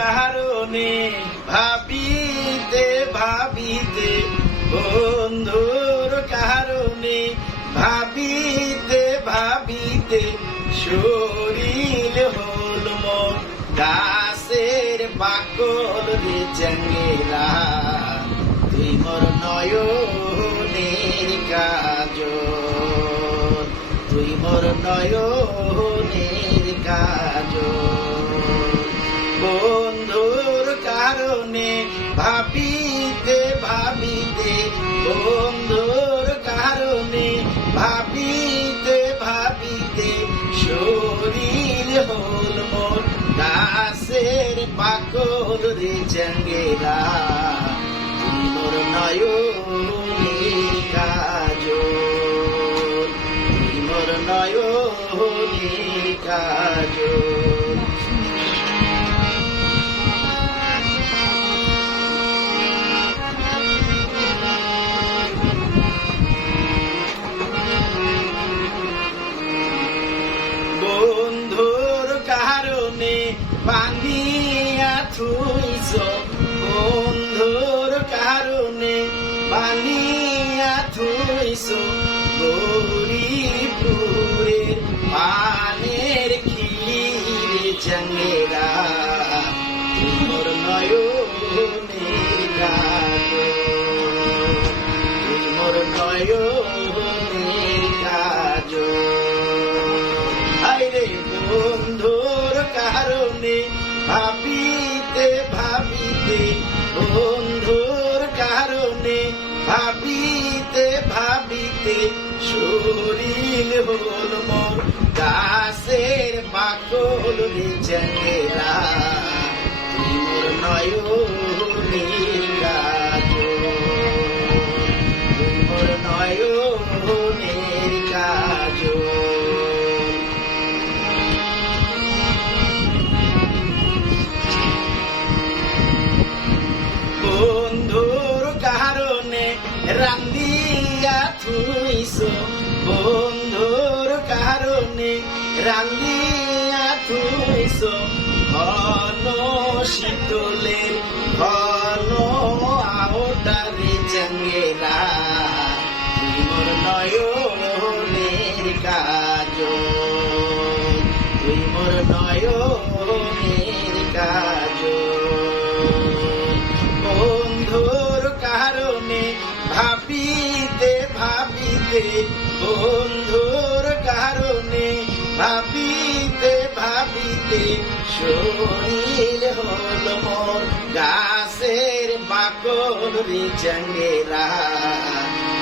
কারণে ভাবিতে ভাবিতে, বন্ধুর কারণে ভাবিতে ভাবিতে শরীর হল মোর গাছের বাকল রে চাঙ্গেরা। তুই মোর নয়নের কাজল, তুই মোর নয়নের কাজল। বন্ধুর কারণে ভাবিতে ভাবিতে, বন্ধুর কারণে ভাবিতে ভাবিতে শরীর হল মোর গাছের বাকল রে চাঙ্গেরা। তুই মোর নয়নের কাজল, তুই মোর নয়নের কাজল। বন্ধুর কারণে বানিয়া থুইছ, বন্ধুর কারণে বানিয়া থুইছ গৌরীপুরে পানের খিলিরে চাঙ্গেরা। তুই মোর নয়নের কাজল, তুই মোর নয়নের কাজল। বন্ধুর কারণে ভাবিতে ভাবিতে, বন্ধুর কারণে ভাবিতে ভাবিতে শরীর হল মোর গাছের বাকল রে চাঙ্গেরা। তুই মোর নয়নের কাজল, তুই মোর নয়নের কাজল। বন্ধুর কারণে রান্দিয়া থুইছ, বন্ধুর কারণে রান্দিয়া থুইছ ঘন শীতলের ঘন আওটারে চাঙ্গেরা। তুই মোর নয়নের কাজল, তুই মোর নয়নের কাজল। বন্ধুর কারণে ভাবিতে ভাবিতে, বন্ধুর কারণে ভাবিতে ভাবিতে শরীর হল মোর গাছের বাকল রে চাঙ্গেরা।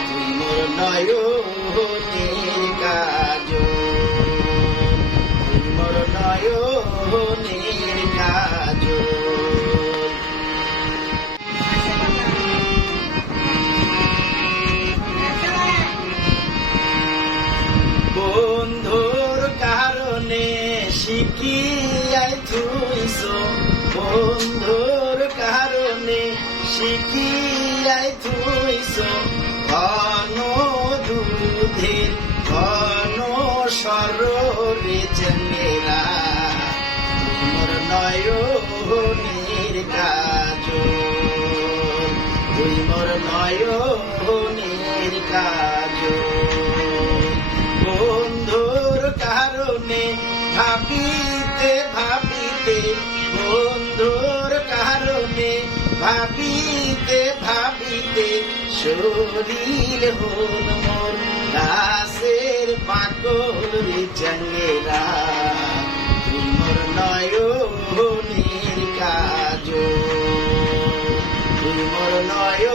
তুই মোর নয়নের কাজল, তুই মোর নয়নের কাজল। বন্ধুর কারণে শিখিয়াই থুইছ, বন্ধুর কারণে শিখিয়াই থুইছ ঘন দুধের ঘন সররে চাঙ্গেরা। তুই মোর নয়নের কাজল, তুই মোর নয়নের কাজল। বন্ধুর কারণে ভাবিতে ভাবিতে, বন্ধুর কারণে ভাবিতে ভাবিতে শরীর হল মোর গাছের বাকল রে চাঙ্গেরা। তুই মোর নয়নের কাজল, তুই মোর নয়